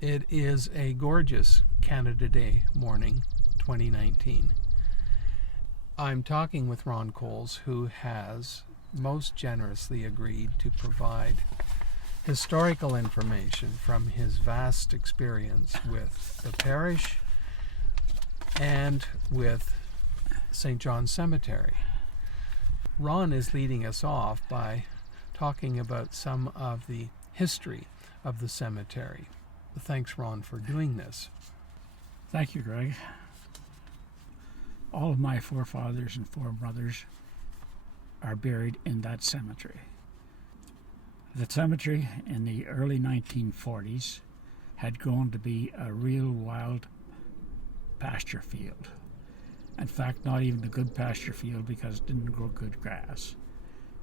It is a gorgeous Canada Day morning, 2019. I'm talking with Ron Coles, who has most generously agreed to provide historical information from his vast experience with the parish and with St. John's Cemetery. Ron is leading us off by talking about some of the history of the cemetery. Thanks, Ron, for doing this. Thank you, Greg. All of my forefathers and forebrothers are buried in that cemetery. The cemetery in the early 1940s had grown to be a real wild pasture field. In fact, not even a good pasture field because it didn't grow good grass.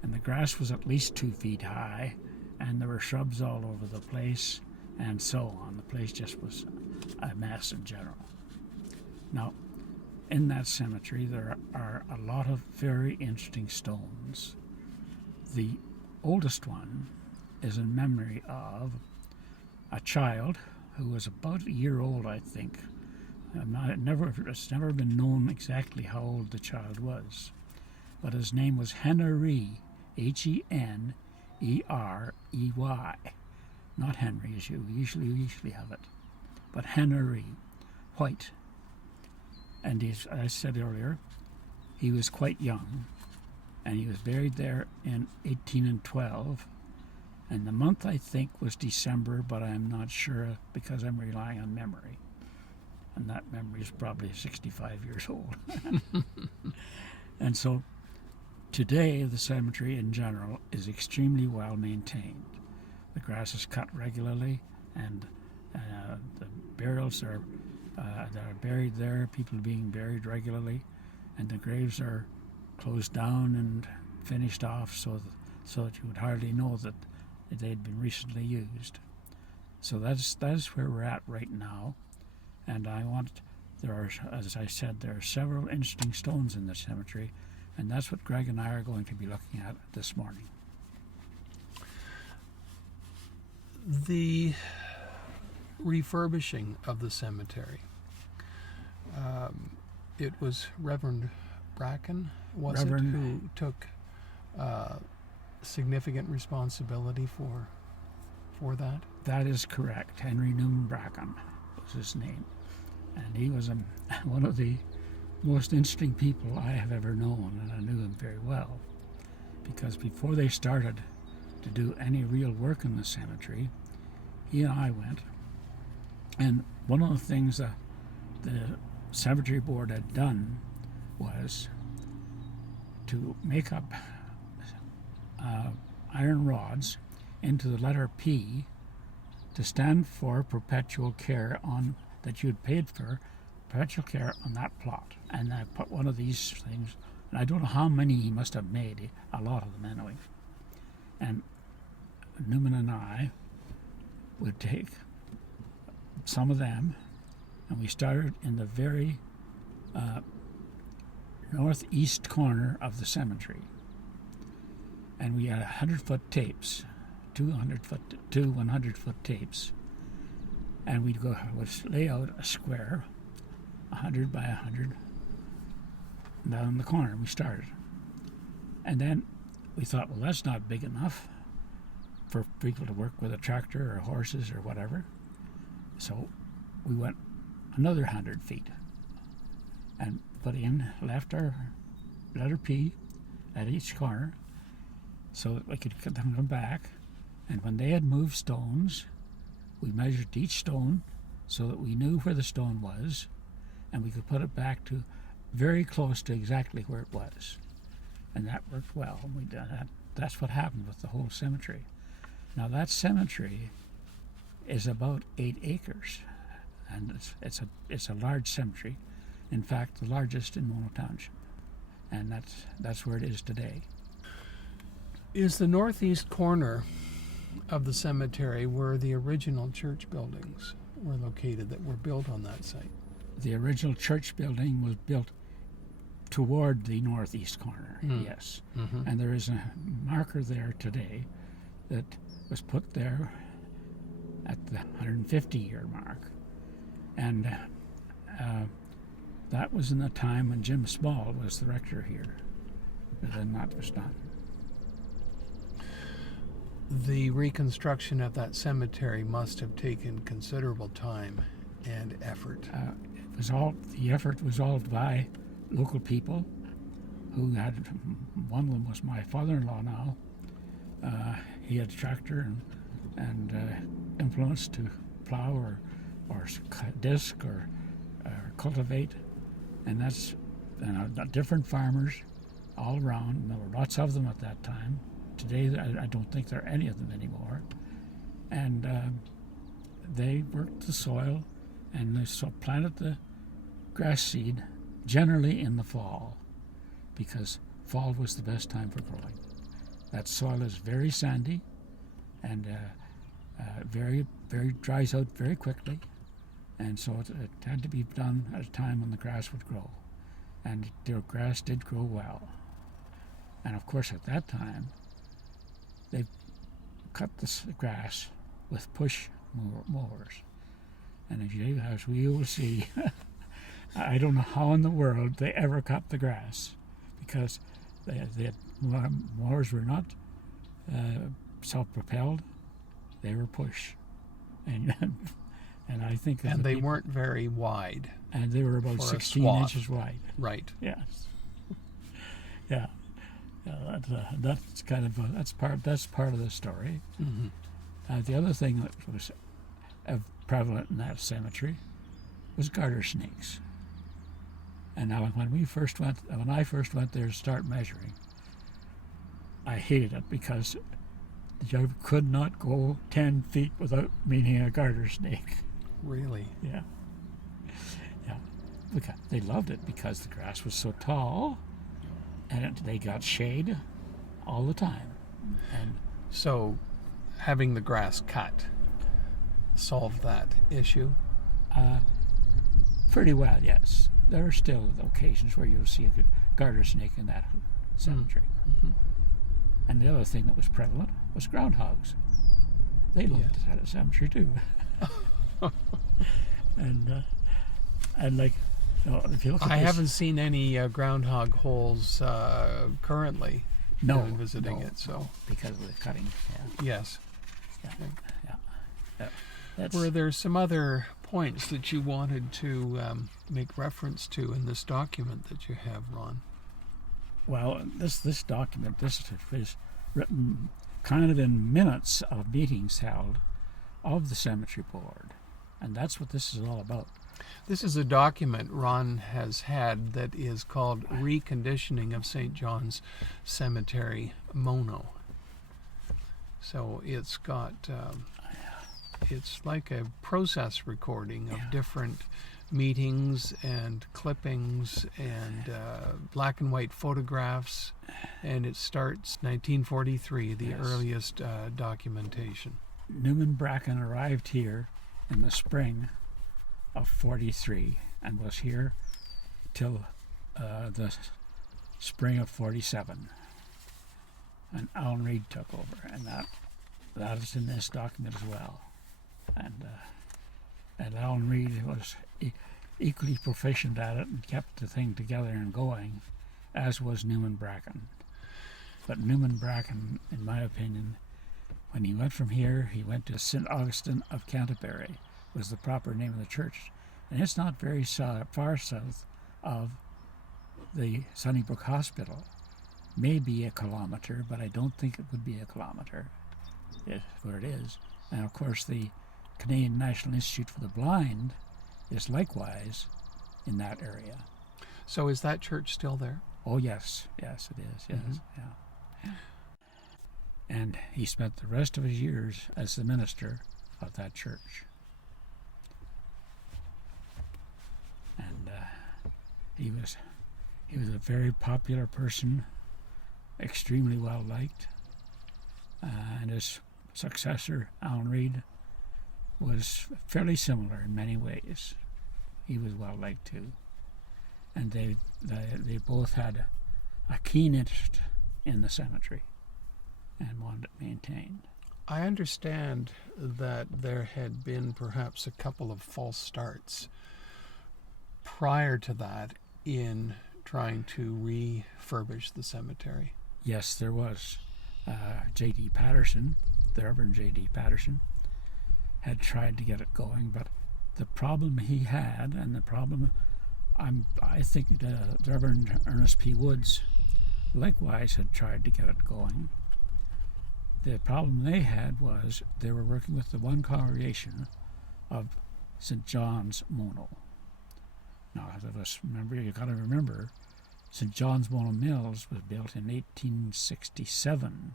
And the grass was at least 2 feet high, and there were shrubs all over the place, and so on. The place just was a mess in general. Now, in that cemetery, there are a lot of very interesting stones. The oldest one is in memory of a child who was about a year old, I think. It's never been known exactly how old the child was, but his name was Henry, Henerey, not Henry as you usually have it, but Henry, white. And as I said earlier, he was quite young, and he was buried there in 1812, and the month I think was December, but I'm not sure because I'm relying on memory. And that memory is probably 65 years old. And so today the cemetery in general is extremely well maintained. The grass is cut regularly, and the burials are that are buried there, people being buried regularly, and the graves are closed down and finished off so that you would hardly know that they had been recently used. So that's where we're at right now. And as I said, there are several interesting stones in the cemetery, and that's what Greg and I are going to be looking at this morning. The refurbishing of the cemetery. It was Reverend Bracken, who took significant responsibility for that? That is correct. Henry Newman Bracken was his name. And he was one of the most interesting people I have ever known, and I knew him very well. Because before they started to do any real work in the cemetery, he and I went. And one of the things that the cemetery board had done was to make up iron rods into the letter P to stand for perpetual care that you had paid for perpetual care on that plot. And I put one of these things, and I don't know how many he must have made, a lot of them anyway. And Newman and I would take some of them, and we started in the very northeast corner of the cemetery. And we had 100-foot tapes, 100-foot tapes. And we'd lay out a square, 100 by 100, down the corner. We started. And then we thought, well, that's not big enough for people to work with a tractor or horses or whatever. So we went another 100 feet and left our letter P at each corner so that we could come back. And when they had moved stones, we measured each stone so that we knew where the stone was, and we could put it back to very close to exactly where it was. And that worked well. And we did that. That's what happened with the whole cemetery. Now that cemetery is about 8 acres, and it's a large cemetery. In fact, the largest in Mono Township, and that's where it is today. Is the northeast corner of the cemetery where the original church buildings were located that were built on that site? The original church building was built toward the northeast corner, yes. Mm-hmm. And there is a marker there today that was put there at the 150-year mark. And that was in the time when Jim Small was the rector here. But then that was done. The reconstruction of that cemetery must have taken considerable time and effort. The effort was all by local people who had, one of them was my father-in-law now. He had a tractor and implements to plow or disc or cultivate, and that's different farmers all around. And there were lots of them at that time. Today, I don't think there are any of them anymore. And they worked the soil, and they planted the grass seed generally in the fall, because fall was the best time for growing. That soil is very sandy and very dries out very quickly, and so it had to be done at a time when the grass would grow, and the grass did grow well. And of course, at that time, they cut the grass with push mowers, and as we will see, I don't know how in the world they ever cut the grass, because the mowers were not self-propelled; they were push, and I think that they weren't very wide. And they were about 16 inches wide. Right. Yes. Yeah. That's part of the story. Mm-hmm. The other thing that was prevalent in that cemetery was garter snakes. And now, when I first went there to start measuring, I hated it because you could not go 10 feet without meeting a garter snake. Really? Yeah. Yeah. Look, they loved it because the grass was so tall, and they got shade all the time. And so, having the grass cut solved that issue? Pretty well, yes. There are still occasions where you'll see a garter snake in that cemetery. Mm-hmm. And the other thing that was prevalent was groundhogs. They loved it at a cemetery too. and like, if you look at I haven't seen any groundhog holes currently. No, visiting it, so because of the cutting. Yeah. Yes. Yeah. Were there some other points that you wanted to make reference to in this document that you have, Ron? Well, this document, this is written kind of in minutes of meetings held of the cemetery board, and that's what this is all about. This is a document Ron has had that is called Reconditioning of St. John's Cemetery Mono. So it's got, it's like a process recording of different meetings and clippings and black and white photographs, and it starts 1943, the earliest documentation. Newman Bracken arrived here in the spring of 43 and was here till the spring of 47, and Alan Reed took over, and that is in this document as well. And Alan Reed was equally proficient at it and kept the thing together and going, as was Newman Bracken. But Newman Bracken, in my opinion, when he went from here, he went to St. Augustine of Canterbury, was the proper name of the church. And it's not very far south of the Sunnybrook Hospital. Maybe a kilometer, but I don't think it would be a kilometer where it is. And of course, the Canadian National Institute for the Blind is likewise in that area. So is that church still there? Oh, yes. Yes, it is. Yes, yeah. And he spent the rest of his years as the minister of that church. And he was a very popular person, extremely well liked, and his successor, Alan Reed, was fairly similar in many ways. He was well liked too, and they both had a keen interest in the cemetery and wanted it maintained. I understand that there had been perhaps a couple of false starts prior to that in trying to refurbish the cemetery. Yes, there was. J.D. Patterson, the Reverend J.D. Patterson, had tried to get it going, but the problem he had, and the problem I think the Reverend Ernest P. Woods likewise had tried to get it going. The problem they had was they were working with the one congregation of St. John's Mono. Now, you got to remember, St. John's Mono Mills was built in 1867,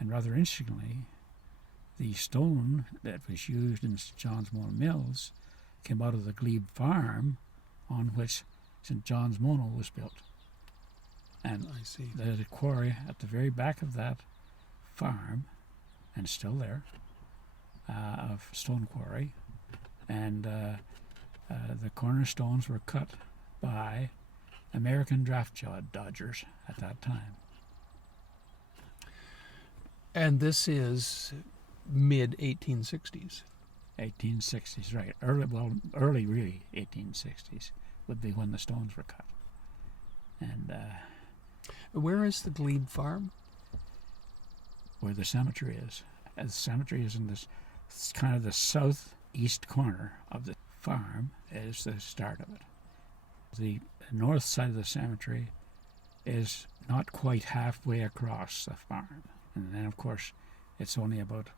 and rather interestingly, the stone that was used in St. John's Mono Mills came out of the glebe farm on which St. John's Mono was built. And I see. there's a quarry at the very back of that farm, and still there, of stone quarry, and the cornerstones were cut by American draft dodgers at that time. And this is mid 1860s. 1860s, right? Early really 1860s would be when the stones were cut. And Where is the glebe farm? where the cemetery is. And the cemetery is in this, it's kind of the southeast corner of the farm is the start of it. The north side of the cemetery is not quite halfway across the farm. And then, of course, it's only about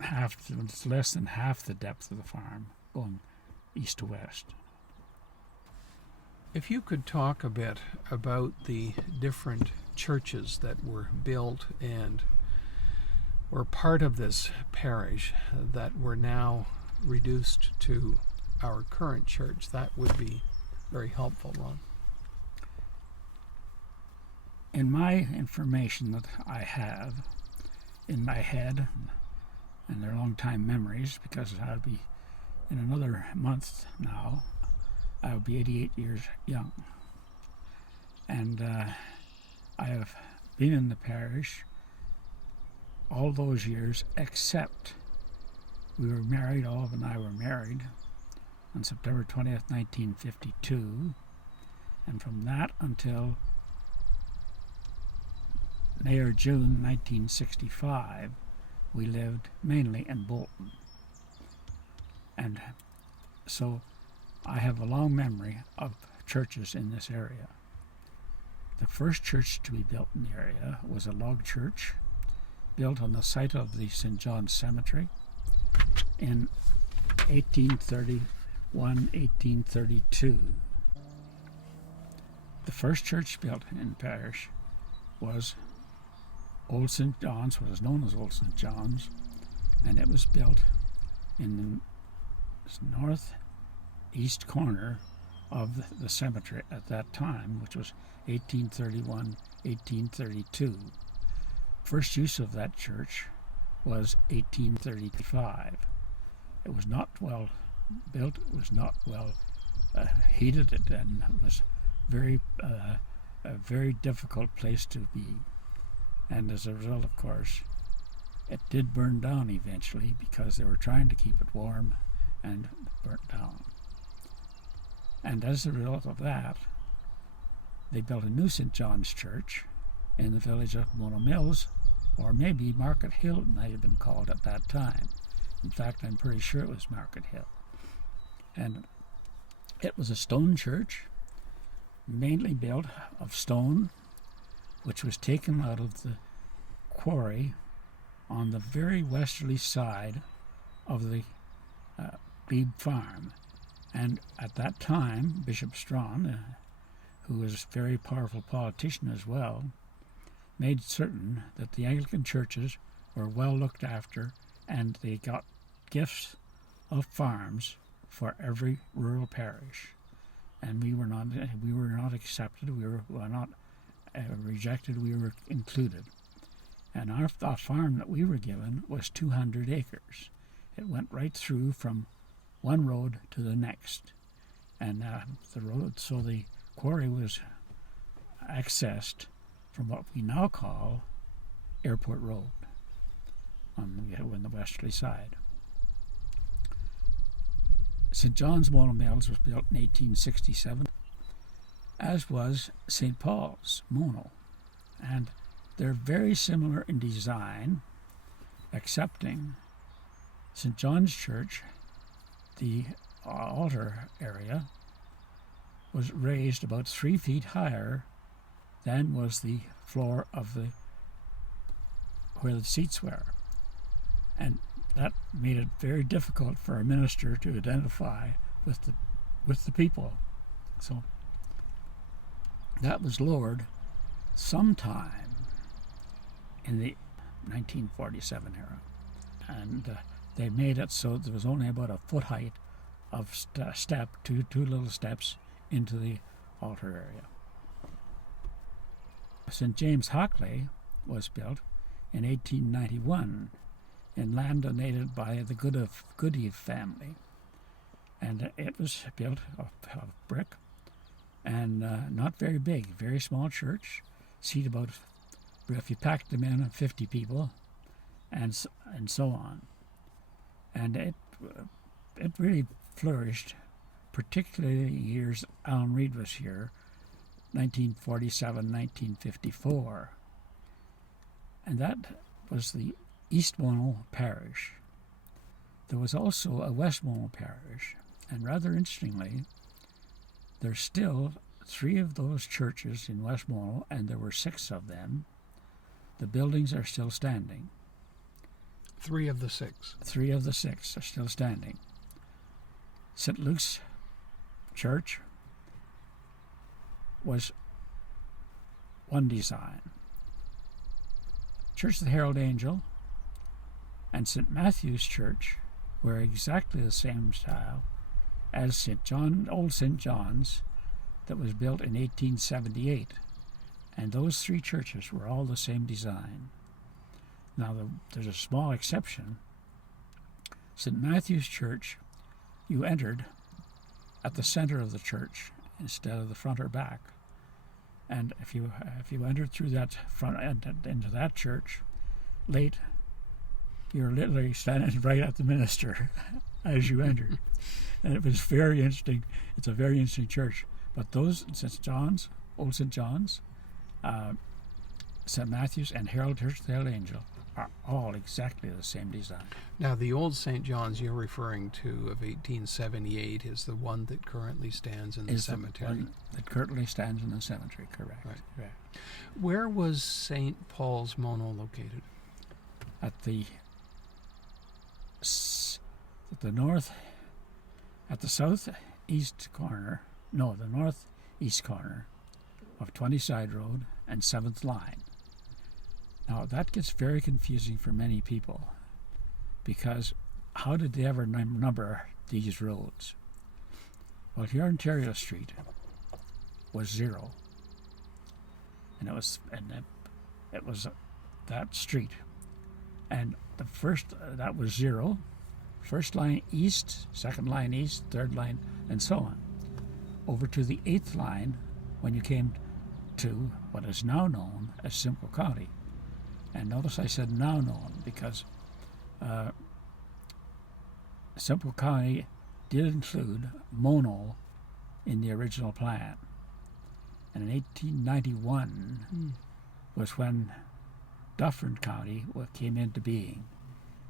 it's less than half the depth of the farm going east to west. If you could talk a bit about the different churches that were built and were part of this parish that were now reduced to our current church, that would be very helpful, Ron. In my information that I have in my head, and they're long-time memories because I'll be, in another month now, I'll be 88 years young. And I have been in the parish all those years except we were married, Olive and I were married on September 20th, 1952. And from that until May or June 1965, we lived mainly in Bolton. And so I have a long memory of churches in this area. The first church to be built in the area was a log church built on the site of the St. John's Cemetery in 1831, 1832. The first church built in the parish was Old St. John's, what is known as Old St. John's, and it was built in the northeast corner of the cemetery at that time, which was 1831, 1832. First use of that church was 1835. It was not well built, it was not well heated, and it was a very difficult place to be. And as a result, of course, it did burn down eventually because they were trying to keep it warm and burnt down. And as a result of that, they built a new St. John's Church in the village of Mono Mills, or maybe Market Hill it might have been called at that time. In fact, I'm pretty sure it was Market Hill. And it was a stone church, mainly built of stone, which was taken out of the quarry on the very westerly side of the glebe farm. And at that time, Bishop Strawn, who was a very powerful politician as well, made certain that the Anglican churches were well looked after, and they got gifts of farms for every rural parish. And we were not accepted. We were not rejected. We were included. And our farm that we were given was 200 acres. It went right through from one road to the next, and the road. So the quarry was accessed from what we now call Airport Road on the westerly side. St. John's Mono Mills was built in 1867, as was St. Paul's Mono, and they're very similar in design, excepting St. John's Church, the altar area, was raised about 3 feet higher than was the floor of where the seats were. And that made it very difficult for a minister to identify with the people. So that was lowered sometime in the 1947 era. And they made it so there was only about a foot height of step, two little steps into the altar area. St. James Hockley was built in 1891 in land donated by the Goodeve family. And it was built of brick and not very big, very small church, seat about, if you packed them in, 50 people, and so on. And it really flourished, particularly in the years Alan Reid was here, 1947, 1954. And that was the East Mono parish. There was also a West Mono parish, and rather interestingly, there's still 3 of those churches in West Mono, and there were 6 of them. The buildings are still standing. 3 of the 6. 3 of the 6 are still standing. St. Luke's Church was one design. Church of the Herald Angel and St. Matthew's Church were exactly the same style as Old St. John's that was built in 1878. And those 3 churches were all the same design. Now, there's a small exception. St. Matthew's Church, you entered at the center of the church instead of the front or back. And if you entered through that front end into that church late, you're literally standing right at the minister as you entered. And it was very interesting. It's a very interesting church. But those St. John's, Old St. John's, St. Matthew's, and Church of the Herald Angel are all exactly the same design. Now, the old St. John's you're referring to of 1878 is the one that currently stands in the cemetery. The one that currently stands in the cemetery, correct. Right. Correct. Where was St. Paul's Mono located? At the northeast corner of 20 Side Road and 7th Line. Now, that gets very confusing for many people, because how did they ever number these roads? Well, here Ontario Street was 0, and it was that street, and the first that was 0, first line east, second line east, third line, and so on, over to the 8th line when you came to what is now known as Simcoe County. And notice I said now known because Simcoe County did include Mono in the original plan. And in 1891 was when Dufferin County came into being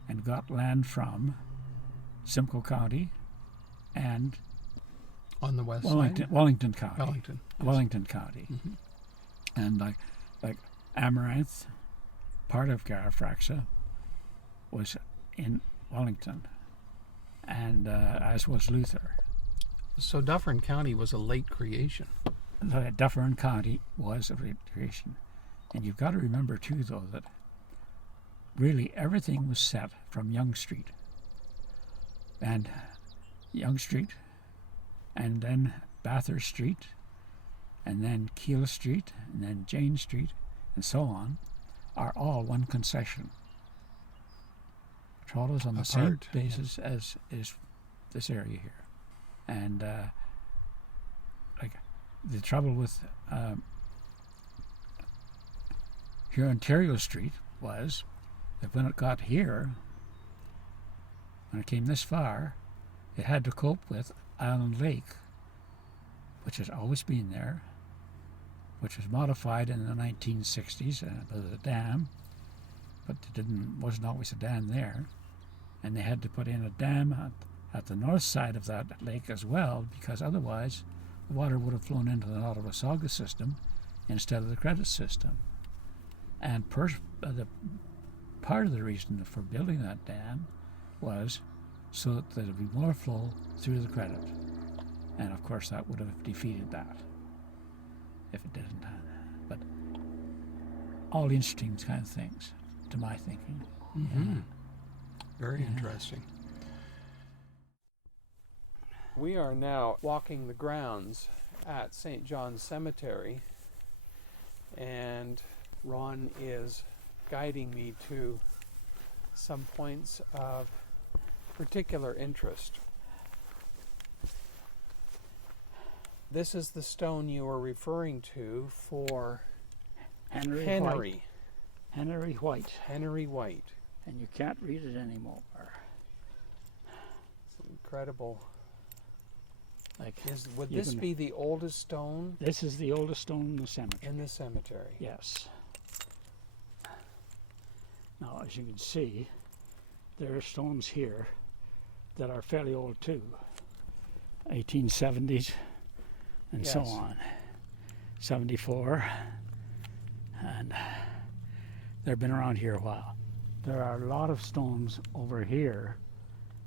and got land from Simcoe County and on the west side? Wellington County. Wellington. Yes. Wellington County. Mm-hmm. And like Amaranth, part of Garifraxa, was in Wellington, and as was Luther. So Dufferin County was a late creation. Dufferin County was a late creation. And you've got to remember, too, though, that really everything was set from Yonge Street. And Yonge Street, and then Bathurst Street, and then Keele Street, and then Jane Street, and so on, are all one concession. Toronto's on the same basis as is this area here. And like the trouble with here Ontario Street was that when it got here, when it came this far, it had to cope with Island Lake, which has always been there, which was modified in the 1960s with a dam, but it wasn't always a dam there. And they had to put in a dam at the north side of that lake as well, because otherwise the water would have flown into the Nottawasaga system instead of the credit system. And the part of the reason for building that dam was so that there would be more flow through the credit. And of course that would have defeated that if it didn't. But all interesting kind of things, to my thinking. Mm-hmm. Yeah. Very interesting. We are now walking the grounds at St. John's Cemetery, and Ron is guiding me to some points of particular interest. This is the stone you were referring to for Henry White. Henry White. And you can't read it anymore. It's incredible. Like, would this be the oldest stone? This is the oldest stone in the cemetery. In the cemetery. Yes. Now, as you can see, there are stones here that are fairly old too. 1870s and yes. so on. 74. And they've been around here a while. There are a lot of stones over here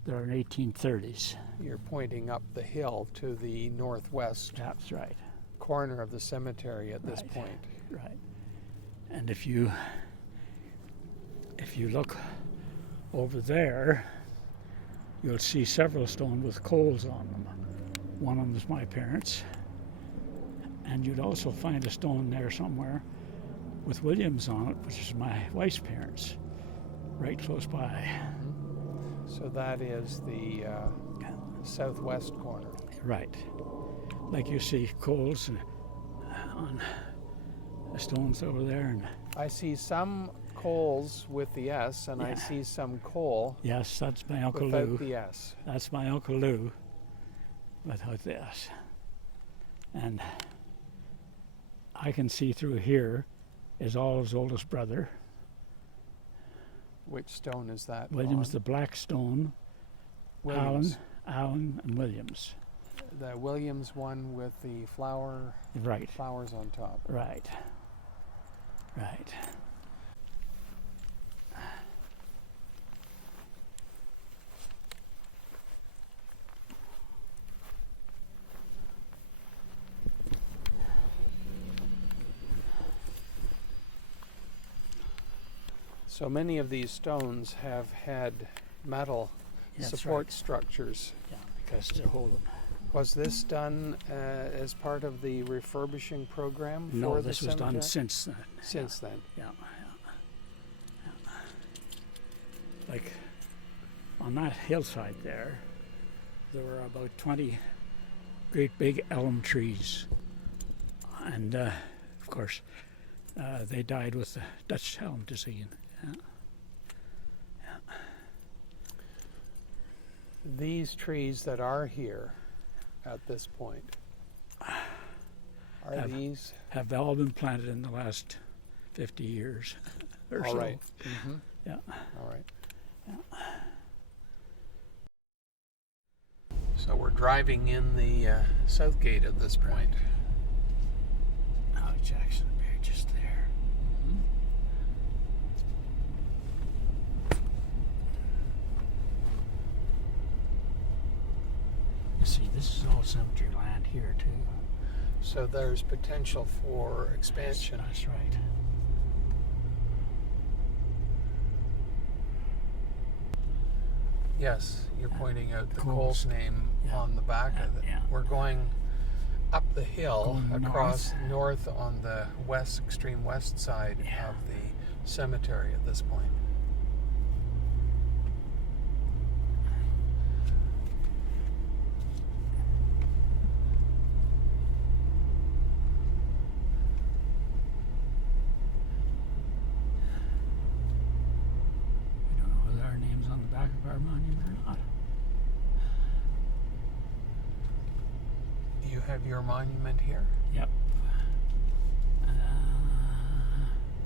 that are in 1830s. You're pointing up the hill to the northwest. That's right. Corner of the cemetery at this point. Right. And if you look over there, you'll see several stones with coals on them. One of them is my parents. And you'd also find a stone there somewhere with Williams on it, which is my wife's parents, right close by. So that is the southwest corner. Right. Like you see coals on the stones over there. And I see some coals with the S, and I see some coal. Yes, that's my Uncle without Lou. the S. That's my Uncle Lou without the S. And I can see through here is Olive's oldest brother. Which stone is that? Williams, on? the black stone. Williams. Allen and Williams. The Williams one with the flowers on top. Right. Right. So many of these stones have had metal support structures. Yeah, because to hold them. Was this done as part of the refurbishing program for No, the this was cemetery? done since then. Since then. Yeah. Like on that hillside there were about 20 great big elm trees. And of course, they died with the Dutch elm disease. Yeah. These trees that are here at this point, have all been planted in the last 50 years or all so. Right. Mm-hmm. Yeah. All right. Yeah. So we're driving in the south gate at this point. Oh, Jackson Bear just there. See, this is all cemetery land here too. So there's potential for expansion. That's right. Yes, you're pointing out the Coles. Coles name on the back of it. Yeah. We're going up the hill Going across north on the extreme west side of the cemetery at this point. back of our monument or not. You have your monument here? Yep.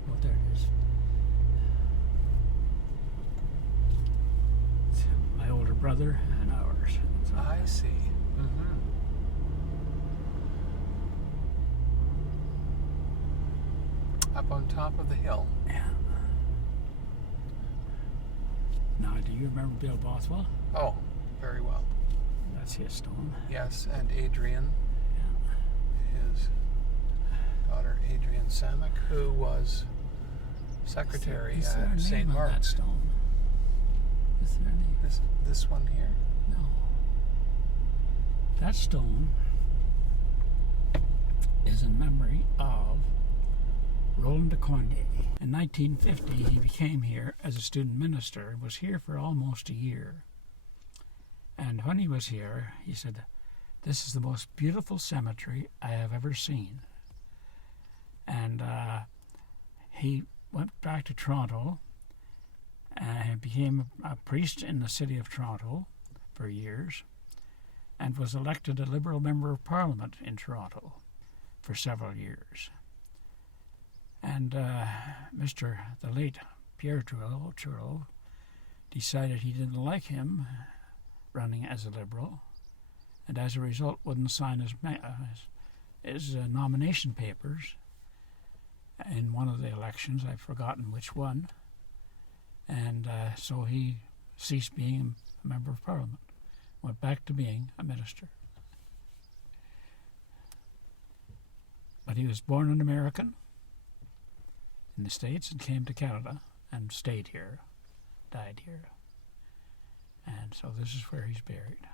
Oh, there it is. It's my older brother and ours. I see. Mm-hmm. Up on top of the hill. Yeah. Now, do you remember Bill Bothwell? Oh, very well. That's his stone. Yes, and Adrian, Yeah. his daughter Adrian Samick, who was secretary Is there a at name St. on that Mark's. stone? Is there a name? This one here? No. That stone is in memory of Roland de Conde. In 1950, he became here as a student minister, was here for almost a year. And when he was here, he said, "This is the most beautiful cemetery I have ever seen." And he went back to Toronto and became a priest in the city of Toronto for years, and was elected a Liberal Member of Parliament in Toronto for several years. And the late Pierre Trudeau decided he didn't like him running as a Liberal, and as a result wouldn't sign his nomination papers in one of the elections. I've forgotten which one. And so he ceased being a Member of Parliament, went back to being a minister. But he was born an American in the States and came to Canada and stayed here, died here. And so this is where he's buried.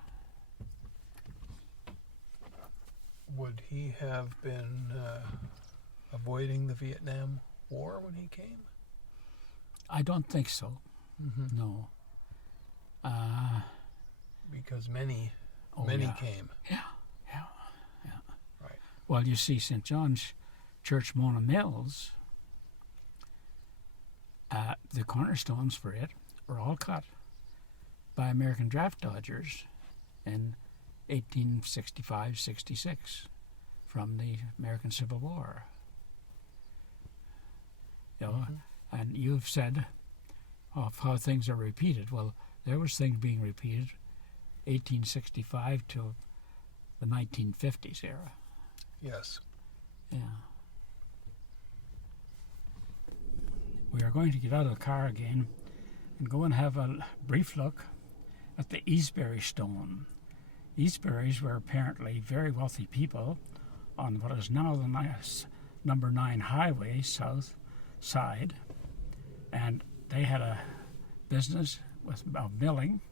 Would he have been avoiding the Vietnam War when he came? I don't think so. Mm-hmm. No. Because many Yeah. came. Yeah. Right. Well, you see, St. John's Church, Mona Mills, the cornerstones for it were all cut by American draft dodgers in 1865-66 from the American Civil War. You know, and you've said of how things are repeated. Well, there was things being repeated 1865 to the 1950s era. Yes. Yeah. We are going to get out of the car again and go and have a brief look at the Eastbury stone. Eastburys were apparently very wealthy people on what is now the number 9 highway south side, and they had a business of milling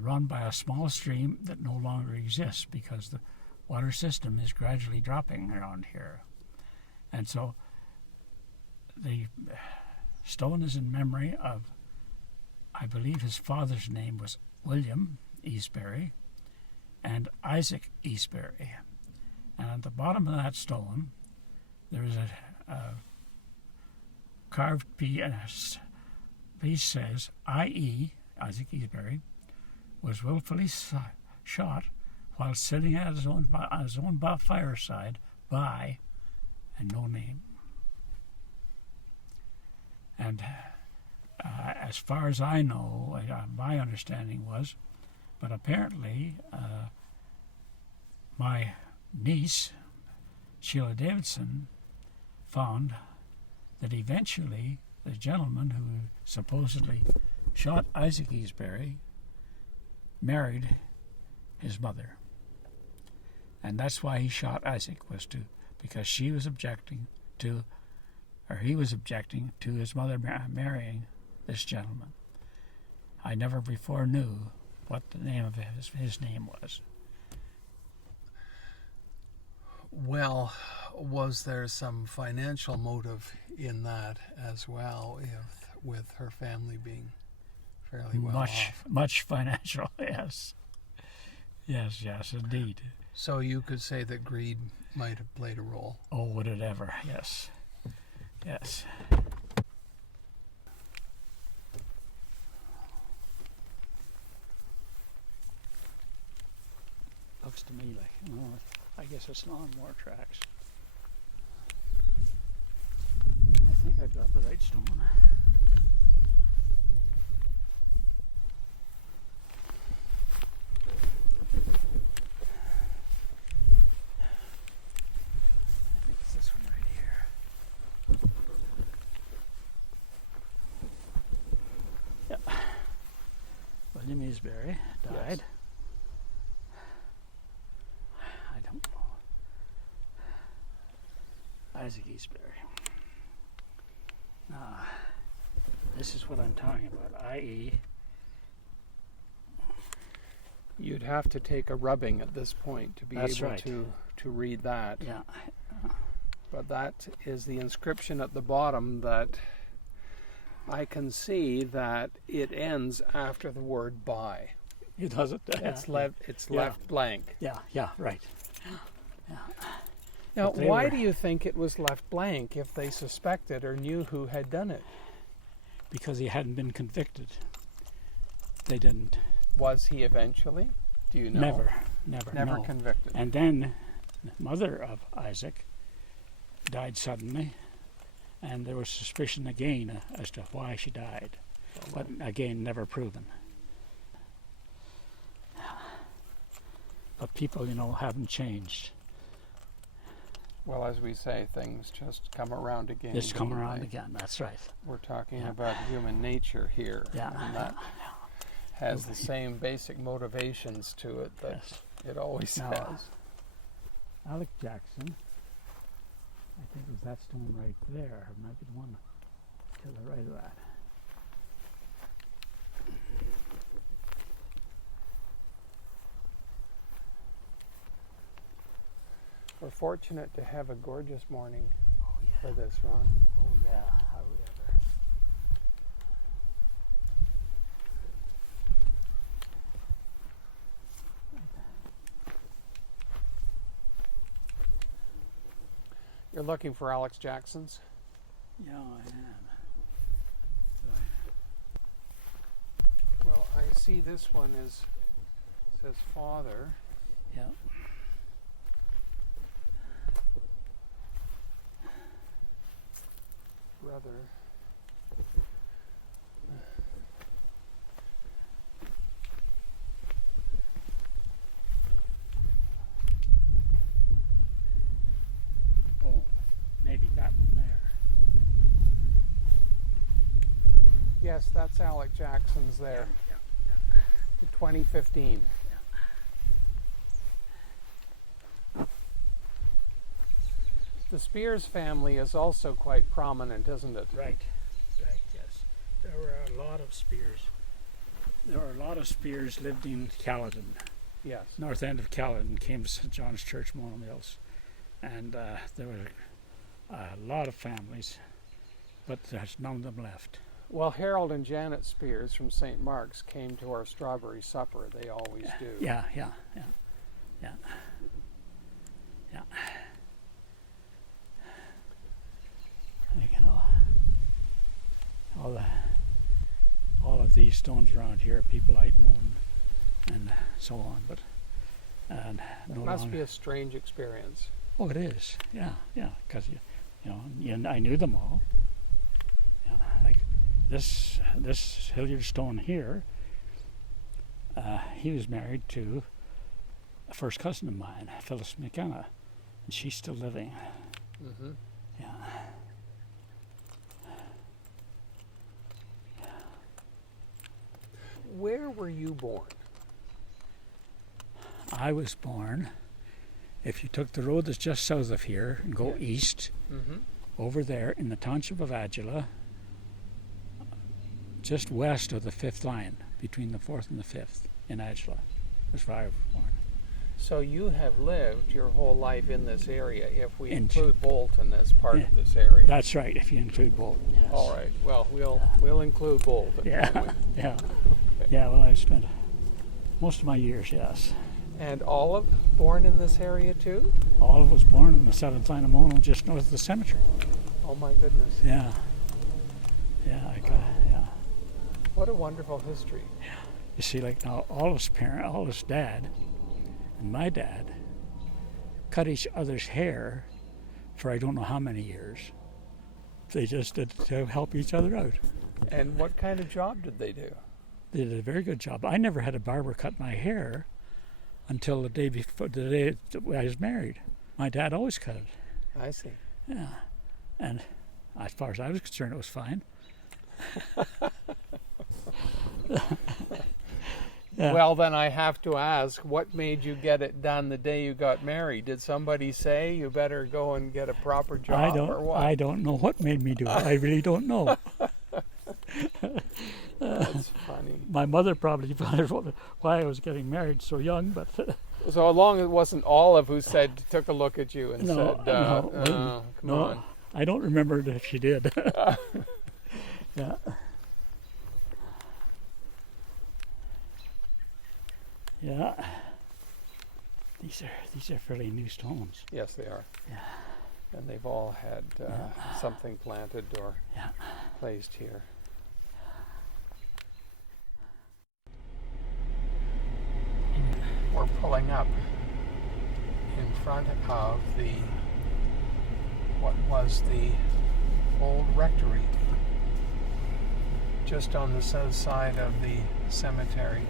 run by a small stream that no longer exists because the water system is gradually dropping around here. And so the stone is in memory of, I believe his father's name was William Eastbury and Isaac Eastbury. And at the bottom of that stone, there is a carved piece says, I.E., Isaac Eastbury, was willfully shot while sitting at his own fireside by, and no name. And as far as I know, my understanding was, but apparently my niece, Sheila Davidson, found that eventually the gentleman who supposedly shot Isaac Eastbury married his mother. And that's why he shot Isaac, because she was objecting to, or he was objecting to his mother marrying this gentleman. I never before knew what the name of his name was. Well, was there some financial motive in that as well, with her family being fairly well off? Much financial, yes. Yes, indeed. So you could say that greed might have played a role. Oh, would it ever, yes. Yes. looks to me like, I guess it's lawnmower tracks. I think I've got the right stone. I think it's this one right here. Yeah. William Easbury died. Yes. I don't know. Isaac Easbury. This is what I'm talking about, i.e. You'd have to take a rubbing at this point to be That's able right. to read that. Yeah. But that is the inscription at the bottom that I can see that it ends after the word by. It does it. It's left blank. Yeah, right. Yeah. Now, But they why were- do you think it was left blank if they suspected or knew who had done it? Because he hadn't been convicted. They didn't. Was he eventually? Do you know? Never. Never no. convicted. And then the mother of Isaac died suddenly, and there was suspicion again as to why she died, but again never proven. But people, haven't changed. Well, as we say, things just come around again. It's come don't around they? again. That's right. We're talking Yeah. about human nature here. Yeah. And that has the same basic motivations to it that Yes. it always Now, has. Alec Jackson, I think it was that stone right there. It might be the one to the right of that. We're fortunate to have a gorgeous morning Oh yeah. for this, Ron. Oh yeah. How we ever. You're looking for Alex Jackson's? Yeah, I am. Well, I see this one says father. Yeah. Brother. Oh, maybe that one there. Yes, that's Alex Jackson's there. Yeah. 2015. The Spears family is also quite prominent, isn't it? Right, yes. There were a lot of Spears. There were a lot of Spears lived in Caledon, Yes. north end of Caledon, came to St. John's Church, Mono Mills. And there were a lot of families, but there's none of them left. Well, Harold and Janet Spears from St. Mark's came to our strawberry supper. They always do. Yeah. All of these stones around here are people I'd known and so on, but It no must longer. be a strange experience. Oh, it is. Yeah, because I knew them all. Yeah, like this Hilliard stone here. He was married to a first cousin of mine, Phyllis McKenna, and she's still living. Mm-hmm. Yeah. Where were you born? I was born. If you took the road that's just south of here and go Yeah. east, Mm-hmm. over there in the township of Adula, just west of the 5th line, between the 4th and the 5th in Adula. That's where I was born. So you have lived your whole life in this area, if we In- include Bolton as part Yeah. of this area. That's right, if you include Bolton. Yes. All right. Well, we'll include Bolton. Yeah, won't we? yeah. Yeah, well, I've spent most of my years, yes. And Olive, born in this area too? Olive was born in the 7th line of Mono, just north of the cemetery. Oh my goodness. Yeah. Yeah, yeah. What a wonderful history. You see, like now, Olive's dad, and my dad cut each other's hair for I don't know how many years. They just did to help each other out. And what kind of job did they do? They did a very good job. I never had a barber cut my hair until the day before the day I was married. My dad always cut it. I see. Yeah, and as far as I was concerned, it was fine. Yeah. Well, then I have to ask, what made you get it done the day you got married? Did somebody say you better go and get a proper job or what? I don't know what made me do it. I really don't know. That's funny. My mother probably wondered why I was getting married so young, but So long it wasn't Olive who took a look at you and no, said, no, come no, on. I don't remember if she did. Yeah. Yeah. These are fairly new stones. Yes, they are. Yeah. And they've all had something planted or placed here. We're pulling up in front of what was the old rectory, just on the south side of the cemetery.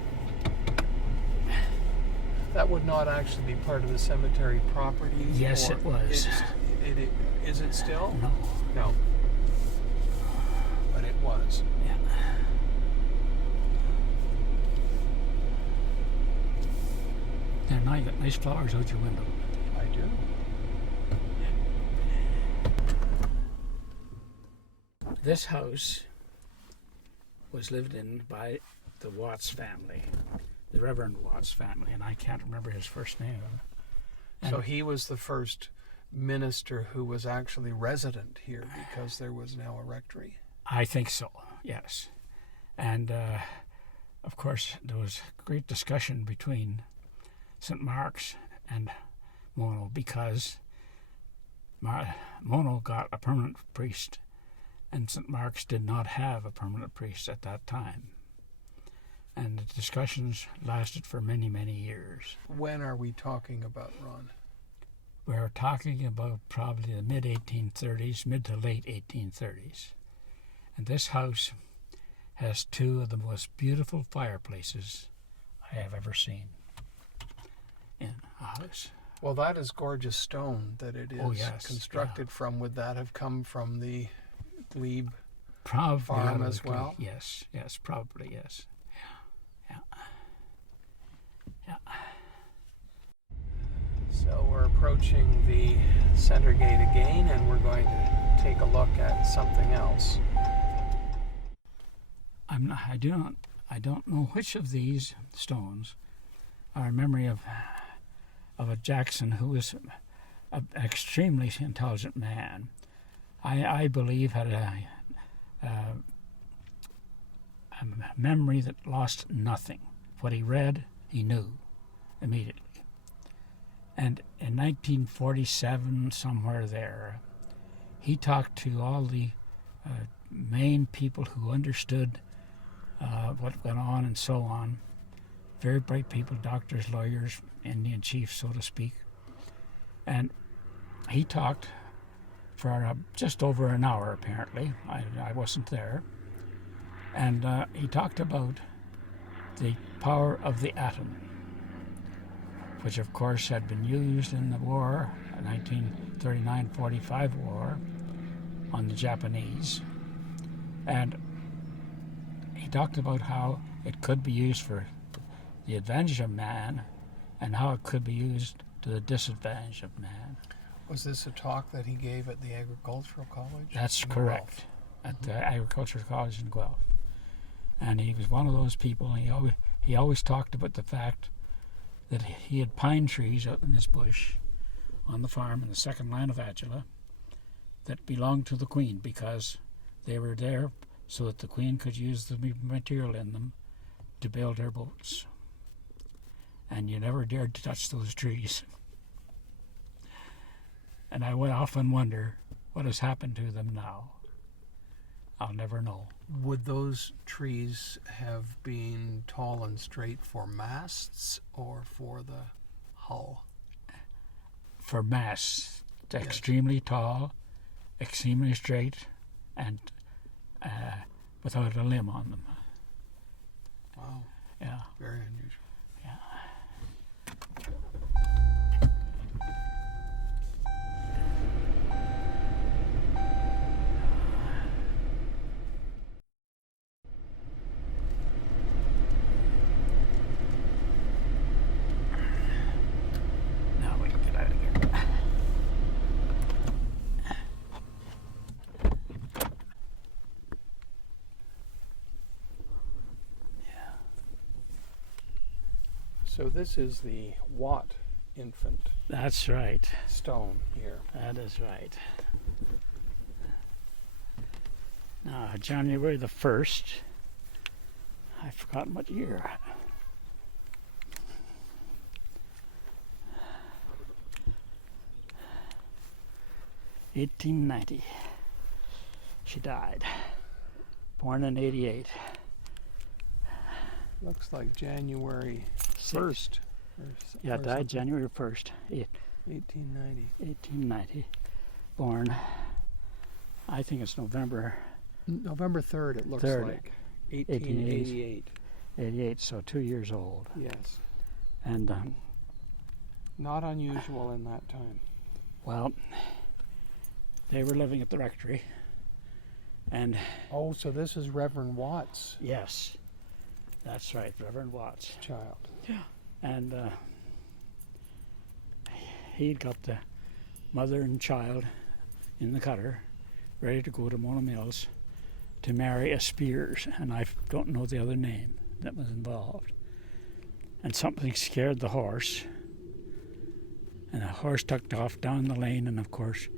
That would not actually be part of the cemetery property? Yes, it was. Is it still? No. No. But it was. Yeah. And now you got nice flowers out your window. I do. This house was lived in by the Watts family, the Reverend Watts family, and I can't remember his first name. So he was the first minister who was actually resident here because there was now a rectory. I think so, yes. And, of course, there was great discussion between St. Mark's and Mono because Mono got a permanent priest and St. Mark's did not have a permanent priest at that time. And the discussions lasted for many, many years. When are we talking about, Ron? We're talking about probably the mid-1830s, mid to late 1830s. And this house has two of the most beautiful fireplaces I have ever seen in a house. Well, that is gorgeous stone that it is constructed from. Would that have come from the glebe farm as well? Yes, probably, yes. Yeah. So we're approaching the center gate again, and we're going to take a look at something else. I don't know which of these stones are a memory of a Jackson who was an extremely intelligent man. I believe had a memory that lost nothing. What he read, he knew immediately. And in 1947, somewhere there, he talked to all the main people who understood what went on and so on. Very bright people, doctors, lawyers, Indian chiefs, so to speak. And he talked for just over an hour, apparently. I wasn't there. And he talked about the power of the atom, which of course had been used in the war, the 1939-45 war, on the Japanese. And he talked about how it could be used for the advantage of man and how it could be used to the disadvantage of man. Was this a talk that he gave at the Agricultural College? That's correct, at the Agricultural College in Guelph. And he was one of those people, and he always talked about the fact that he had pine trees out in his bush on the farm in the second line of Agila that belonged to the Queen because they were there so that the Queen could use the material in them to build her boats. And you never dared to touch those trees. And I would often wonder what has happened to them now. I'll never know. Would those trees have been tall and straight for masts or for the How? For mass, it's Yes. extremely tall, extremely straight, and without a limb on them. Wow. Yeah. Very unusual. Now we can get out of here. So this is the Watt infant That's right. stone here. That is right. Now, January the 1st, I've forgotten what year. (1890). She died. Born in 88. Looks like January 1st. Yeah, died January 1st, 1890. 1890. Born, I think it's November November 3rd, it looks 3rd. like. 1888. 88, so 2 years old. Yes. And, Not unusual in that time. well, they were living at the Rectory. And Oh, so this is Reverend Watt's yes, that's right, Reverend Watts. child. And he'd got the mother and child in the cutter, ready to go to Mona Mills to marry a Spears, and I don't know the other name that was involved. And something scared the horse, and the horse tucked off down the lane, and of course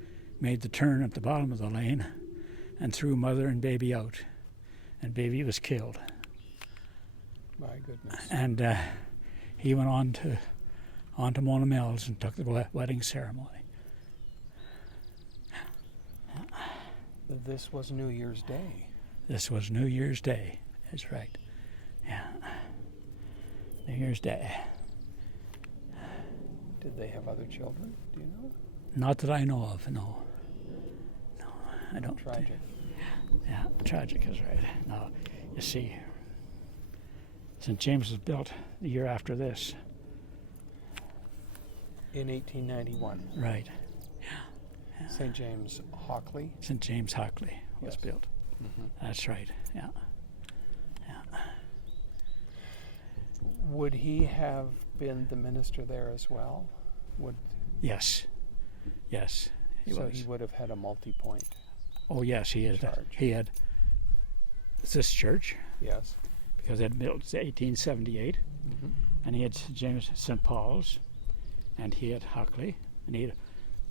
made the turn at the bottom of the lane and threw mother and baby out, and baby was killed. My goodness. And he went on to Mona Mills and took the wedding ceremony. This was New Year's Day. This was New Year's Day. That's right. Yeah. New Year's Day. Did they have other children? Do you know? Not that I know of, no. No, I don't. Tragic. Yeah, tragic is right. Now, you see, St. James was built the year after this. In 1891. Right. St. James Hockley. St. James Hockley was Yes. built. Mm-hmm. That's right. Yeah. Would he have been the minister there as well? Yes. Yes. He so was. he would have had a multi-point Oh yes, he had. charge. He had this church Yes. because it built in 1878, Mm-hmm. and he had St. Paul's, and he had Hockley, and he had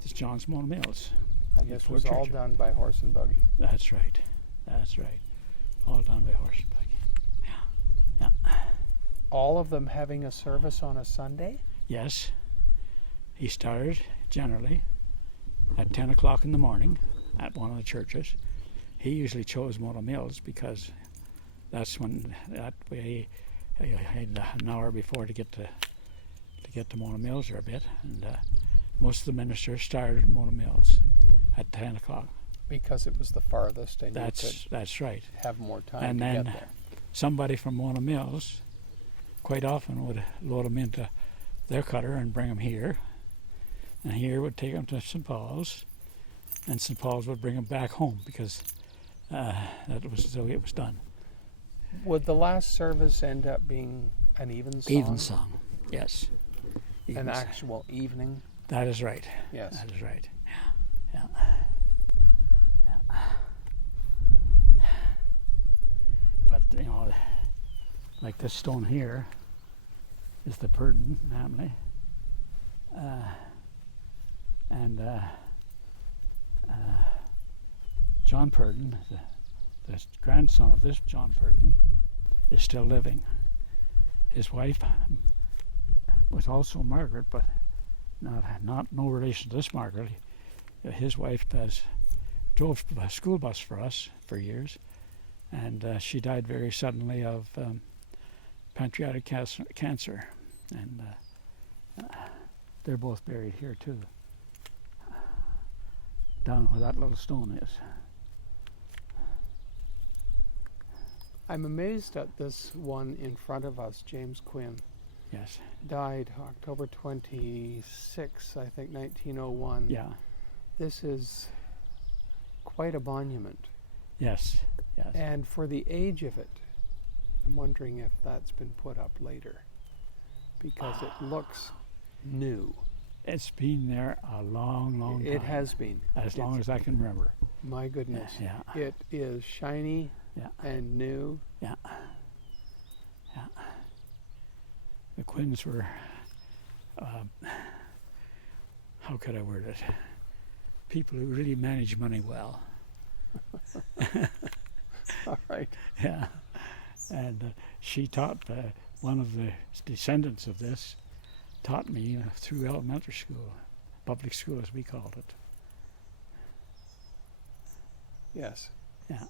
this John's Mona Mills. And Yeah, this four was all churches. done by horse and buggy. That's right. That's right. All done by horse and buggy. Yeah. All of them having a service on a Sunday? Yes. He started generally at 10 o'clock in the morning at one of the churches. He usually chose Mona Mills because that's when that way he had an hour before to get to Mona Mills or a bit, and most of the ministers started at Mona Mills at 10 o'clock. Because it was the farthest and you That's right. could have more time And to then get there. somebody from Mona Mills quite often would load them into their cutter and bring them here, and here would take them to St. Paul's, and St. Paul's would bring them back home because that was the way it was done. Would the last service end up being an even song? Even song, yes. Even An song. actual evening? That is right. Yes. That is right. Yeah. But like this stone here is the Purdon family, and John Purdon, the grandson of this John Purdon, is still living. His wife was also Margaret, but not no relation to this Margaret. His wife drove a school bus for us for years, and she died very suddenly of pancreatic cancer, and They're both buried here too, down where that little stone is. I'm amazed at this one in front of us, James Quinn. Yes. Died October 26, I think, 1901. Yeah. This is quite a monument. Yes. Yes. And for the age of it, I'm wondering if that's been put up later, because it looks new. It's been there a long, long time. It has been. As long as I can remember. My goodness. Yeah. It is shiny and new. Yeah. Yeah. The Quinns were, how could I word it? People who really manage money well. All right. Yeah. And she taught, one of the descendants of this, taught me through elementary school, public school as we called it. Yes. Yeah.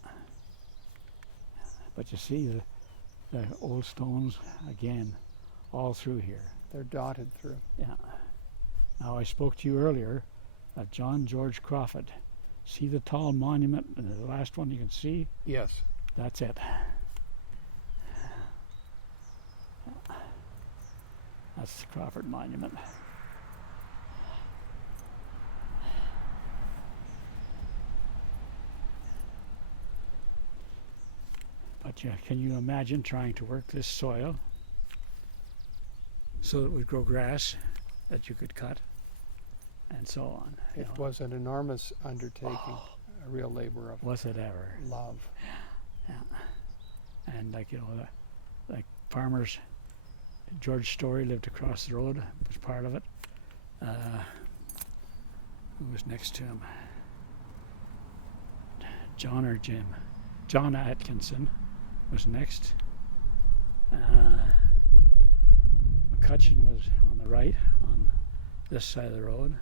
But you see the old stones again all through here. They're dotted through. Yeah. Now I spoke to you earlier of John George Crawford. See the tall monument, and the last one you can see? Yes. That's it. That's the Crawford Monument. But can you imagine trying to work this soil so it would grow grass that you could cut, and so on? It was an enormous undertaking, a real labor of Was it ever? love. Yeah. And like farmers, George Story lived across the road, was part of it. Who was next to him? John or Jim? John Atkinson was next. McCutcheon was on the right, on this side of the road.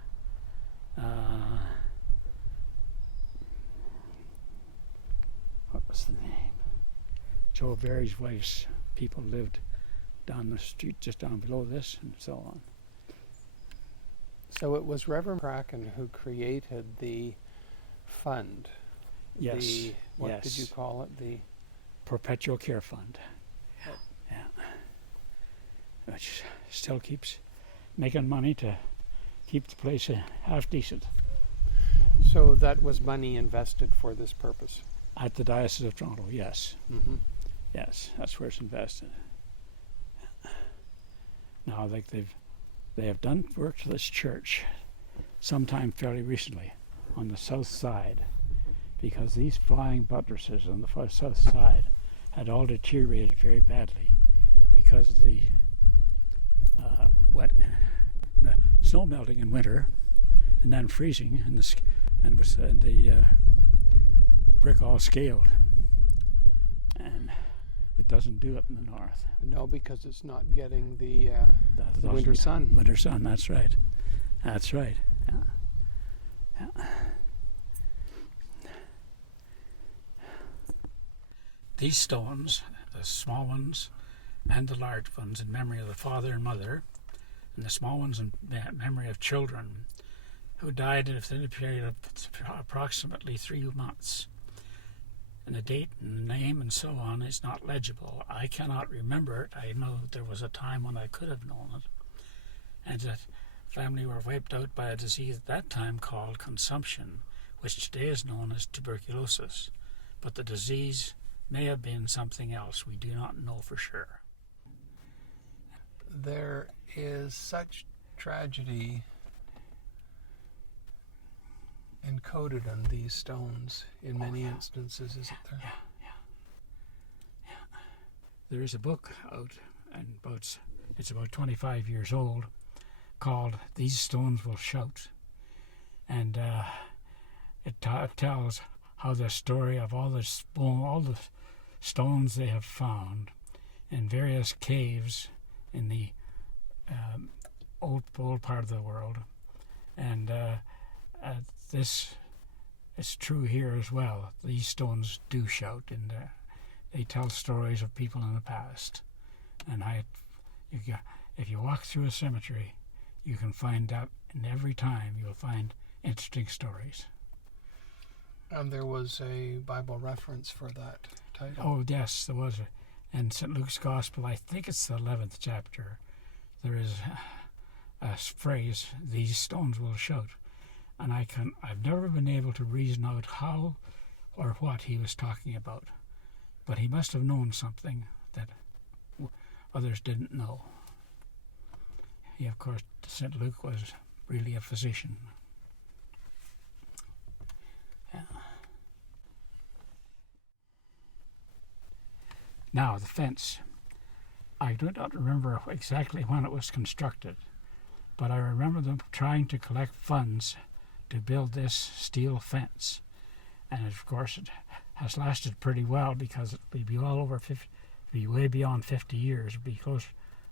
What was the name? Joe Berry's wife's people lived down the street just down below this, and so on. So it was Reverend Bracken who created the fund. Yes. What did you call it? The Perpetual Care Fund. Yeah. Which still keeps making money to keep the place half decent. So that was money invested for this purpose. At the Diocese of Toronto, yes. Mm-hmm. Yes, that's where it's invested. Now, they have done work to this church sometime fairly recently on the south side, because these flying buttresses on the south side had all deteriorated very badly because of the the snow melting in winter, and then freezing, and the brick all scaled, and it doesn't do it in the north. No, because it's not getting the winter sun. Winter sun, that's right. That's right. Yeah. Yeah. These stones, the small ones and the large ones, in memory of the father and mother, and the small ones in memory of children who died within a period of approximately 3 months. And the date and the name and so on is not legible. I cannot remember it. I know there was a time when I could have known it, and that family were wiped out by a disease at that time called consumption, which today is known as tuberculosis. But the disease may have been something else. We do not know for sure. There is such tragedy encoded on these stones in many instances, isn't there? Yeah. There is a book out, and it's about 25 years old, called "These Stones Will Shout," and it tells how the story of all the stones they have found in various caves in the old part of the world, and this is true here as well. These stones do shout, and they tell stories of people in the past. And if you walk through a cemetery, you can find out, and every time you'll find interesting stories. And there was a Bible reference for that title. Oh, yes, there was. In St. Luke's Gospel, I think it's the 11th chapter, there is a phrase, "These stones will shout." And I've never been able to reason out how or what he was talking about. But he must have known something that others didn't know. He, of course, St. Luke was really a physician. Yeah. Now, the fence. I do not remember exactly when it was constructed, but I remember them trying to collect funds to build this steel fence. And of course, it has lasted pretty well, because it'll be all over 50, be way beyond 50 years. It'll be close,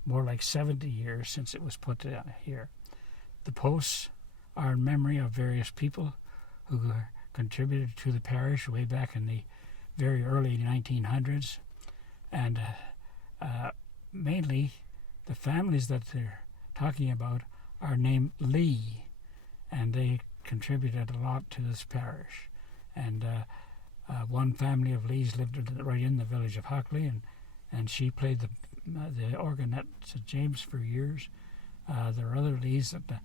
more like 70 years since it was put here. The posts are in memory of various people who contributed to the parish way back in the very early 1900s. And mainly the families that they're talking about are named Lee, and they contributed a lot to this parish. And one family of Lees lived right in the village of Hockley, and she played the organ at St. James for years. There are other Lees that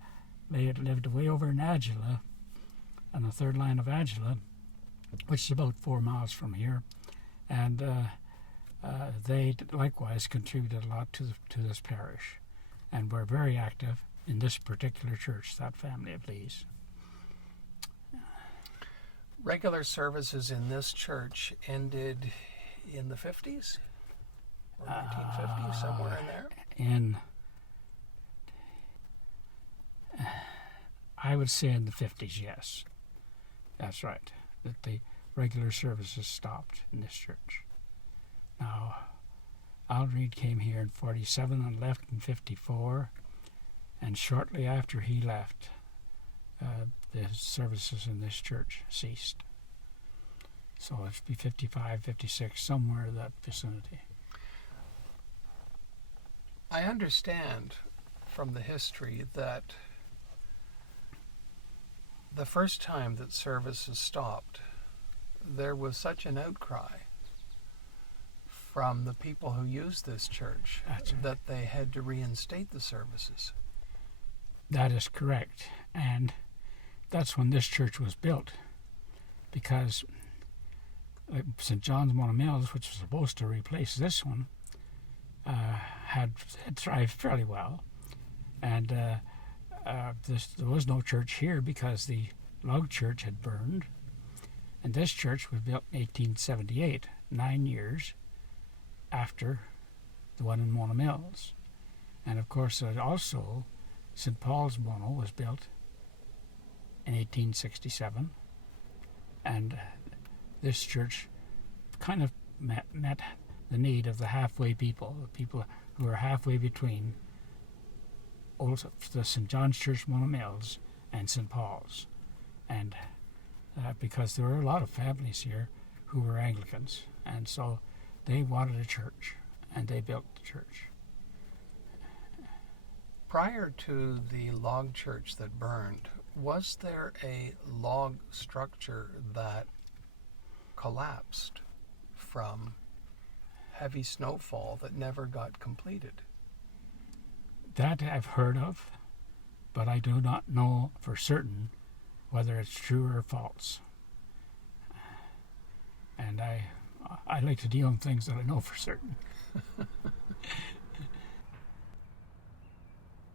they had lived way over in Agila, on the third line of Agila, which is about 4 miles from here. And they likewise contributed a lot to this parish, and were very active in this particular church, that family of Lees. Regular services in this church ended in the 50s? Or 1950s, somewhere in there? I would say in the 50s, yes. That's right, that the regular services stopped in this church. Now, Aldred came here in 47 and left in 54, and shortly after he left, the services in this church ceased. So it'd be 55, 56, somewhere in that vicinity. I understand from the history that the first time that services stopped, there was such an outcry from the people who used this church that they had to reinstate the services. That is correct. And that's when this church was built, because St. John's Monomills, which was supposed to replace this one, had thrived fairly well. And there was no church here because the log church had burned. And this church was built in 1878, 9 years after the one in Monomills. And of course, also St. Paul's Mono was built in 1867, and this church kind of met the need of the halfway people, the people who are halfway between the St. John's Church Monomills and St. Paul's, and because there were a lot of families here who were Anglicans, and so they wanted a church, and they built the church. Prior to the log church that burned, was there a log structure that collapsed from heavy snowfall that never got completed? That I've heard of, but I do not know for certain whether it's true or false. And I like to deal in things that I know for certain.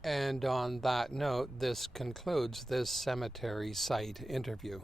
And on that note, this concludes this cemetery site interview.